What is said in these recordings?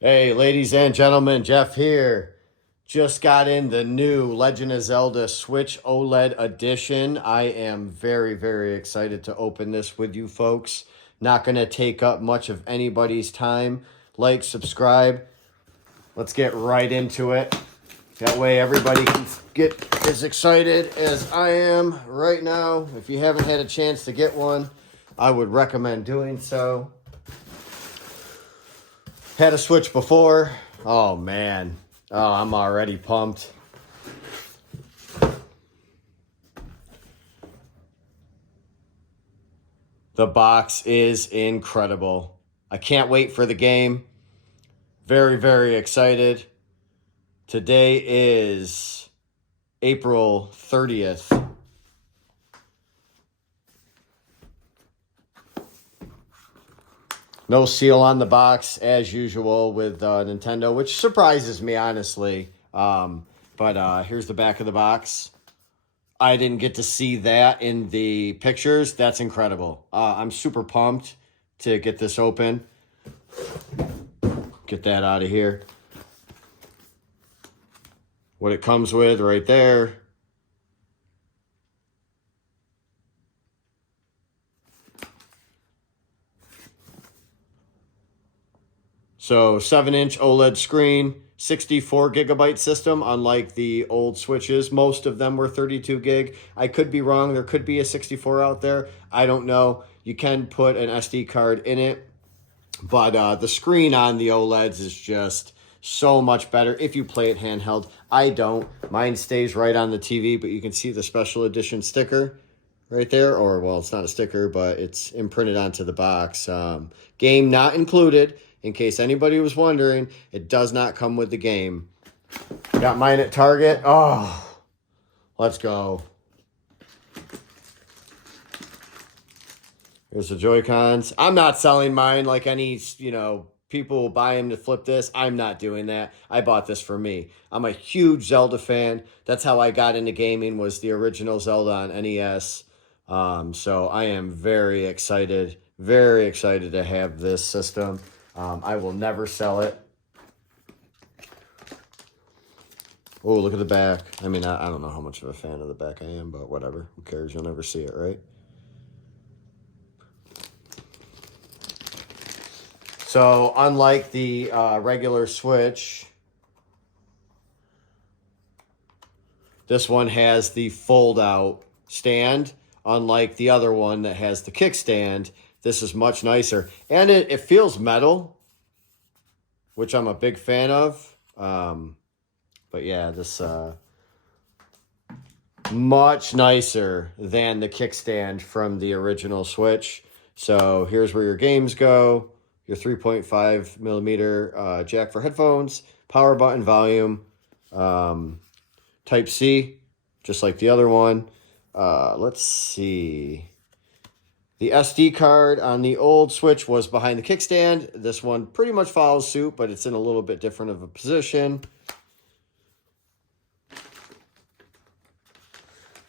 Hey, ladies and gentlemen, Jeff here. Just got in the new Legend of Zelda Switch OLED edition. I am very, very excited to open this with you folks. Not going to take up much of anybody's time. Like, subscribe. Let's get right into it. That way everybody can get as excited as I am right now. If you haven't had a chance to get one, I would recommend doing so. Had a Switch before. Oh, man. Oh, I'm already pumped. The box is incredible. I can't wait for the game. Very, very excited. Today is April 30th. No seal on the box, as usual, with Nintendo, which surprises me, honestly. But here's the back of the box. I didn't get to see that in the pictures. That's incredible. I'm super pumped to get this open. Get that out of here. What it comes with right there. So 7-inch OLED screen, 64 gigabyte system, unlike the old Switches. Most of them were 32 gig. I could be wrong. There could be a 64 out there. I don't know. You can put an SD card in it. But the screen on the OLEDs is just so much better if you play it handheld. I don't. Mine stays right on the TV, but you can see the special edition sticker right there. Or, well, it's not a sticker, but it's imprinted onto the box. Game not included. In case anybody was wondering, it does not come with the game. Got mine at Target. Oh, let's go. Here's the Joy-Cons. I'm not selling mine like any, people will buy them to flip this. I'm not doing that. I bought this for me. I'm a huge Zelda fan. That's how I got into gaming, was the original Zelda on NES. So I am very excited to have this system. I will never sell it. Oh, look at the back. I mean, I don't know how much of a fan of the back I am, but whatever. Who cares? You'll never see it, right? So, unlike the regular Switch, this one has the fold-out stand. Unlike the other one that has the kickstand, this is much nicer. And it feels metal, which I'm a big fan of. But yeah, this much nicer than the kickstand from the original Switch. So here's where your games go. Your 3.5 millimeter jack for headphones, power button, volume, Type C, just like the other one. Let's see. The SD card on the old Switch was behind the kickstand. This one pretty much follows suit, but it's in a little bit different of a position.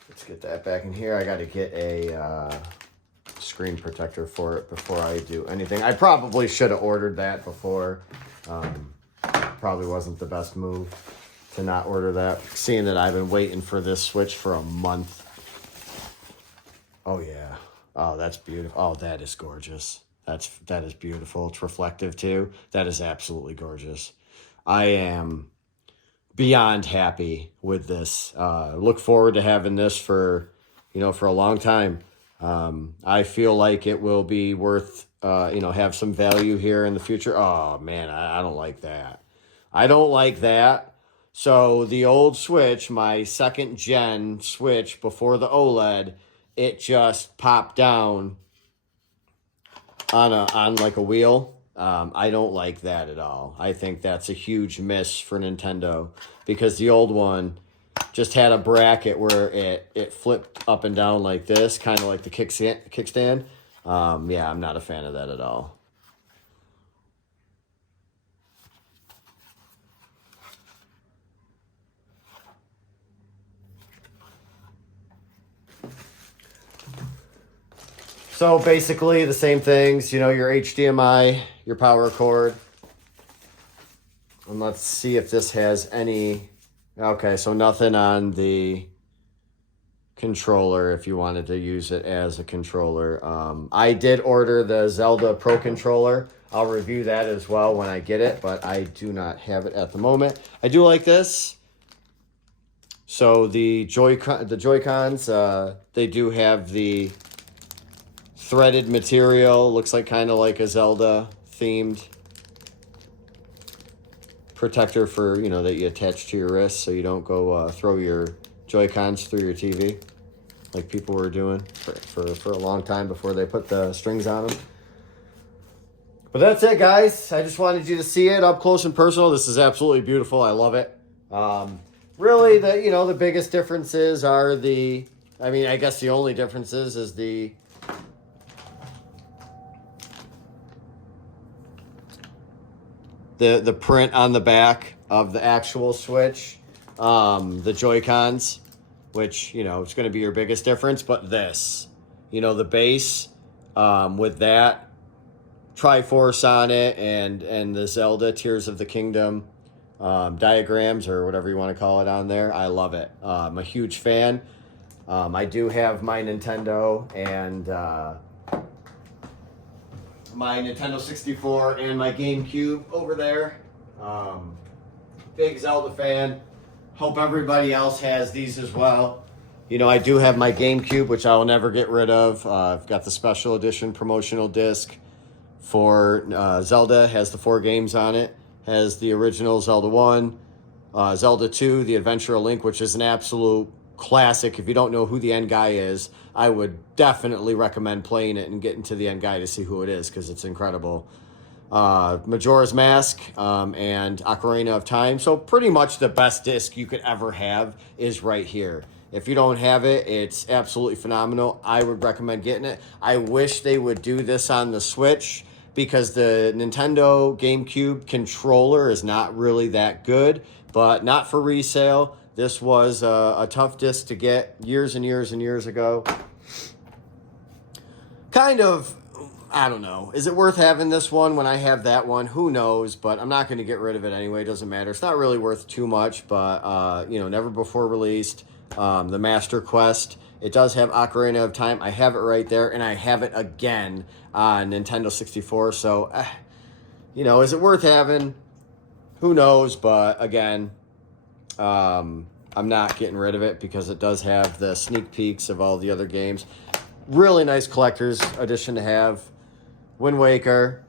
Let's get that back in here. I got to get a screen protector for it before I do anything. I probably should have ordered that before. Probably wasn't the best move to not order that, seeing that I've been waiting for this Switch for a month. Oh, yeah. Oh, that's beautiful. Oh, that is gorgeous. That is beautiful. It's reflective, too. That is absolutely gorgeous. I am beyond happy with this. Look forward to having this for a long time. I feel like it will be worth, have some value here in the future. Oh, man, I don't like that. I don't like that. So the old Switch, my second gen Switch before the OLED, it just popped down on like a wheel. I don't like that at all. I think that's a huge miss for Nintendo, because the old one just had a bracket where it flipped up and down like this, kind of like the kickstand. Yeah, I'm not a fan of that at all. So basically the same things, your HDMI, your power cord. And let's see if this has any... Okay, so nothing on the controller if you wanted to use it as a controller. I did order the Zelda Pro Controller. I'll review that as well when I get it, but I do not have it at the moment. I do like this. So the Joy-Cons, they do have the threaded material. Looks like kind of like a Zelda themed protector for, you know, that you attach to your wrist so you don't go throw your Joy-Cons through your TV like people were doing for a long time before they put the strings on them. But that's it, guys. I just wanted you to see it up close and personal. This is absolutely beautiful. I love it. Really, the biggest differences are I guess the only differences is the print on the back of the actual Switch, the Joy-Cons, which, it's going to be your biggest difference. But this, the base with that Triforce on it and the Zelda Tears of the Kingdom diagrams or whatever you want to call it on there. I love it. I'm a huge fan. I do have my Nintendo and my Nintendo 64 and my GameCube over there. Big Zelda fan. Hope everybody else has these as well. I do have my GameCube, which I will never get rid of. I've got the special edition promotional disc for Zelda. Has the 4 games on it. Has the original Zelda 1, Zelda 2, The Adventure of Link, which is an absolute classic. If you don't know who the end guy is, I would definitely recommend playing it and getting to the end guy to see who it is, because it's incredible. Majora's Mask and Ocarina of Time. So pretty much the best disc you could ever have is right here. If you don't have it, it's absolutely phenomenal. I would recommend getting it. I wish they would do this on the Switch, because the Nintendo GameCube controller is not really that good, but not for resale. This was a tough disc to get years and years and years ago. Kind of, I don't know. Is it worth having this one when I have that one? Who knows, but I'm not going to get rid of it anyway. It doesn't matter. It's not really worth too much, but, never before released. The Master Quest. It does have Ocarina of Time. I have it right there, and I have it again on Nintendo 64. So, is it worth having? Who knows? But again, I'm not getting rid of it because it does have the sneak peeks of all the other games. Really nice collector's edition to have. Wind Waker.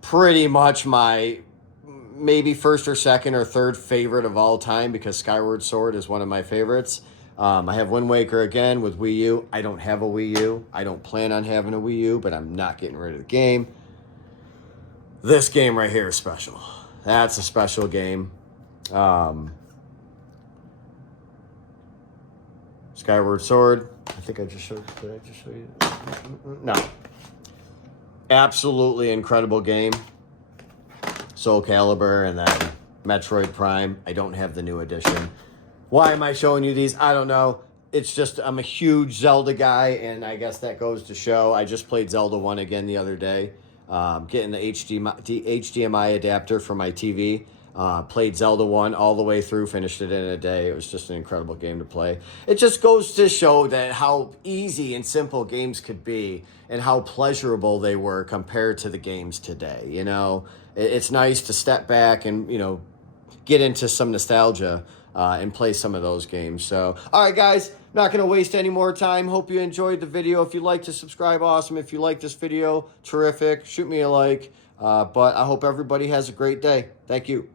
Pretty much my maybe first or second or third favorite of all time, because Skyward Sword is one of my favorites. I have Wind Waker again with Wii U. I don't have a Wii U. I don't plan on having a Wii U, but I'm not getting rid of the game. This game right here is special. That's a special game. Skyward Sword. I think I just showed. Did I just show you? No. Absolutely incredible game. Soul Calibur and then Metroid Prime. I don't have the new edition. Why am I showing you these? I don't know. It's just I'm a huge Zelda guy, and I guess that goes to show. I just played Zelda 1 again the other day. Getting the HDMI adapter for my TV. Played Zelda 1 all the way through, finished it in a day. It was just an incredible game to play. It just goes to show that how easy and simple games could be and how pleasurable they were compared to the games today. It's nice to step back and, get into some nostalgia and play some of those games. So, all right, guys, not going to waste any more time. Hope you enjoyed the video. If you like to subscribe, awesome. If you like this video, terrific. Shoot me a like. But I hope everybody has a great day. Thank you.